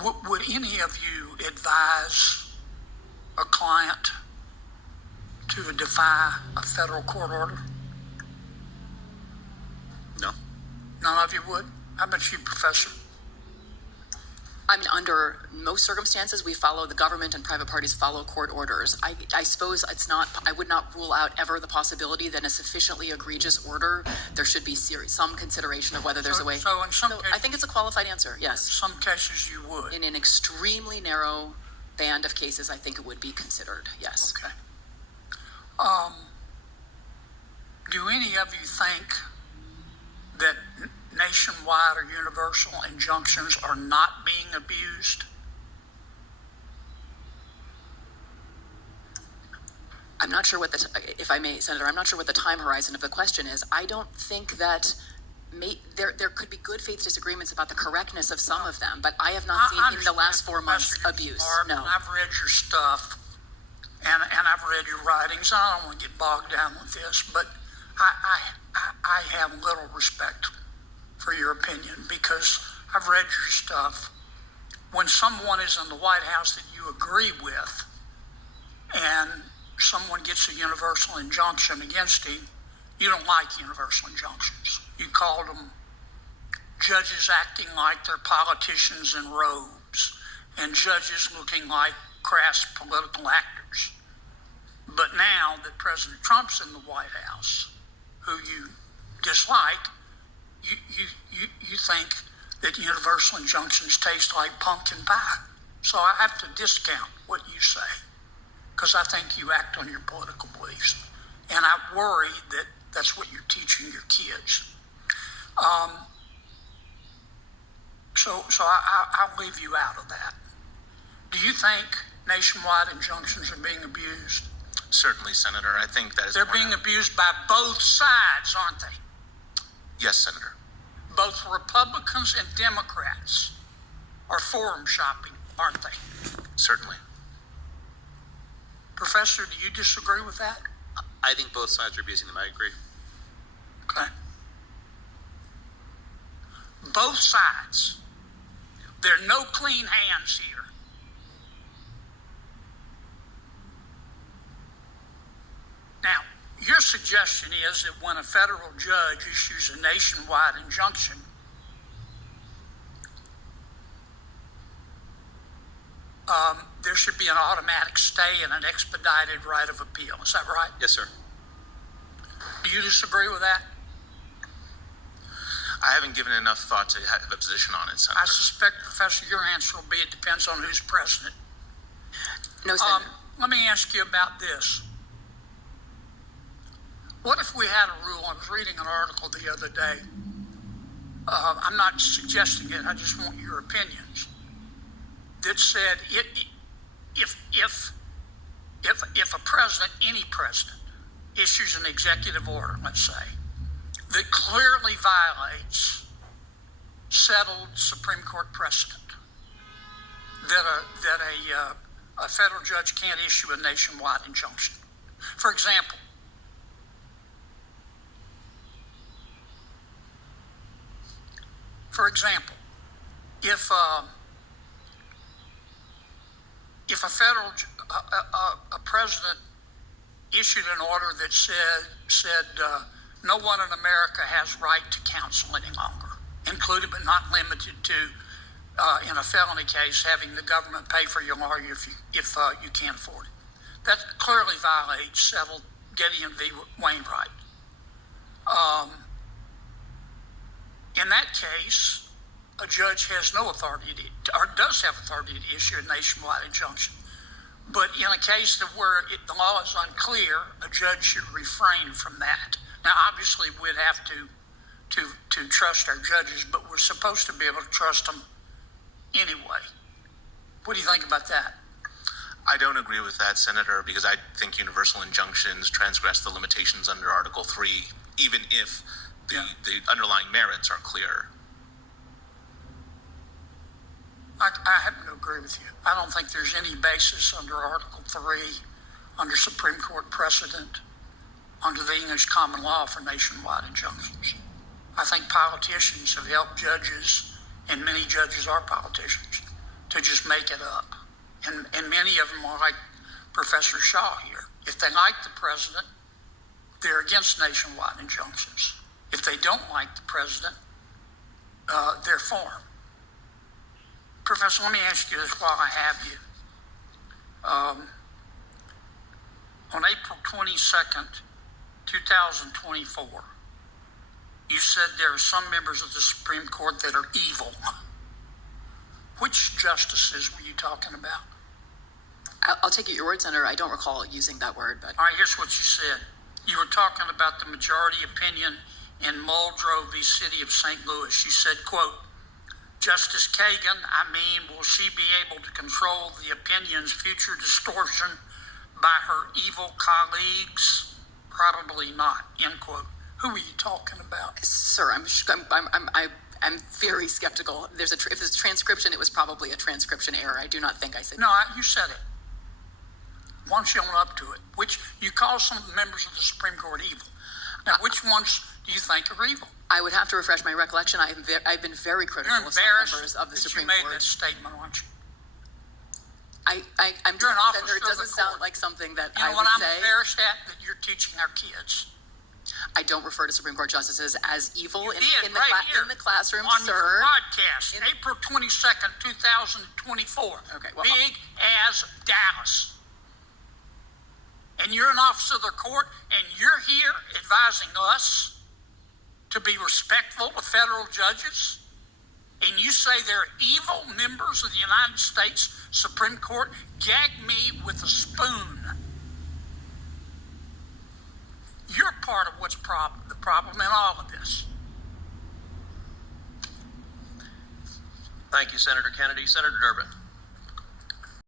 Would any of you advise a client to defy a federal court order? No. None of you would? How about you, Professor? I mean, under most circumstances, we follow the government and private parties follow court orders. I suppose it's not, I would not rule out ever the possibility that in a sufficiently egregious order, there should be some consideration of whether there's a way. So in some cases, I think it's a qualified answer, yes. In some cases you would. In an extremely narrow band of cases, I think it would be considered, yes. Okay. Do any of you think that nationwide or universal injunctions are not being abused? I'm not sure what if I may, Senator, I'm not sure what the time horizon of the question is. I don't think that there could be good faith disagreements about the correctness of some of them, but I have not seen in the last 4 months abuse. No. I've read your stuff and I've read your writings. I don't want to get bogged down with this, but I have little respect for your opinion because I've read your stuff. When someone is in the White House that you agree with and someone gets a universal injunction against him, you don't like universal injunctions. You called them judges acting like they're politicians in robes and judges looking like crass political actors. But now that President Trump's in the White House, who you dislike, you think that universal injunctions taste like pumpkin pie. So I have to discount what you say because I think you act on your political beliefs. And I worry that that's what you're teaching your kids. So I'll leave you out of that. Do you think nationwide injunctions are being abused? Certainly, Senator. I think that is. They're being abused by both sides, aren't they? Yes, Senator. Both Republicans and Democrats are forum shopping, aren't they? Certainly. Professor, do you disagree with that? I think both sides are abusing them. I agree. Okay. Both sides. There are no clean hands here. Now, your suggestion is that when a federal judge issues a nationwide injunction, there should be an automatic stay and an expedited right of appeal. Is that right? Yes, sir. Do you disagree with that? I haven't given enough thought to have a position on it, Senator. I suspect, Professor, your answer will be it depends on who's president. No, Senator. Let me ask you about this. What if we had a rule? I was reading an article the other day. I'm not suggesting it. I just want your opinions. That said, if a president, any president, issues an executive order, let's say, that clearly violates settled Supreme Court precedent, that a federal judge can't issue a nationwide injunction. For example, if a federal a president issued an order that said no one in America has right to counsel any longer, included but not limited to, in a felony case, having the government pay for your lawyer if you can't afford it. That clearly violates settled Gideon v. Wainwright. In that case, a judge has no authority or does have authority to issue a nationwide injunction. But in a case where the law is unclear, a judge should refrain from that. Now, obviously, we'd have to trust our judges, but we're supposed to be able to trust them anyway. What do you think about that? I don't agree with that, Senator, because I think universal injunctions transgress the limitations under Article 3, even if the underlying merits are clear. I happen to agree with you. I don't think there's any basis under Article 3, under Supreme Court precedent, under the English common law for nationwide injunctions. I think politicians have helped judges, and many judges are politicians, to just make it up. And many of them are like Professor Shaw here. If they like the president, they're against nationwide injunctions. If they don't like the president, they're for him. Professor, let me ask you this while I have you. On April 22nd, 2024, you said there are some members of the Supreme Court that are evil. Which justices were you talking about? I'll take it your word, Senator. I don't recall using that word, but All right, here's what you said. You were talking about the majority opinion in Muldrow v. City of St. Louis. You said, quote, Justice Kagan, will she be able to control the opinion's future distortion by her evil colleagues? Probably not, end quote. Who were you talking about? sir, I'm very skeptical. If it's a transcription, it was probably a transcription error. I do not think I said. No, you said it. Why don't you own up to it? Which you call some of the members of the Supreme Court evil. Now, which ones do you think are evil? I would have to refresh my recollection. I've been very critical You're of some embarrassed members of the that Supreme you made Court. that statement, aren't you? I'm You're an officer Senator, it of the doesn't sound court. like something that You know I what would I'm say. embarrassed at? That you're teaching our kids. I don't refer to Supreme Court justices as evil You in, did, in, the, right here in the classroom, on sir. your broadcast, April 22nd, 2024. Okay, well, Big as Dallas. And you're an officer of the court, and you're here advising us to be respectful of federal judges, and you say they're evil members of the United States Supreme Court. Gag me with a spoon. You're part of what's the problem in all of this. Thank you, Senator Kennedy. Senator Durbin.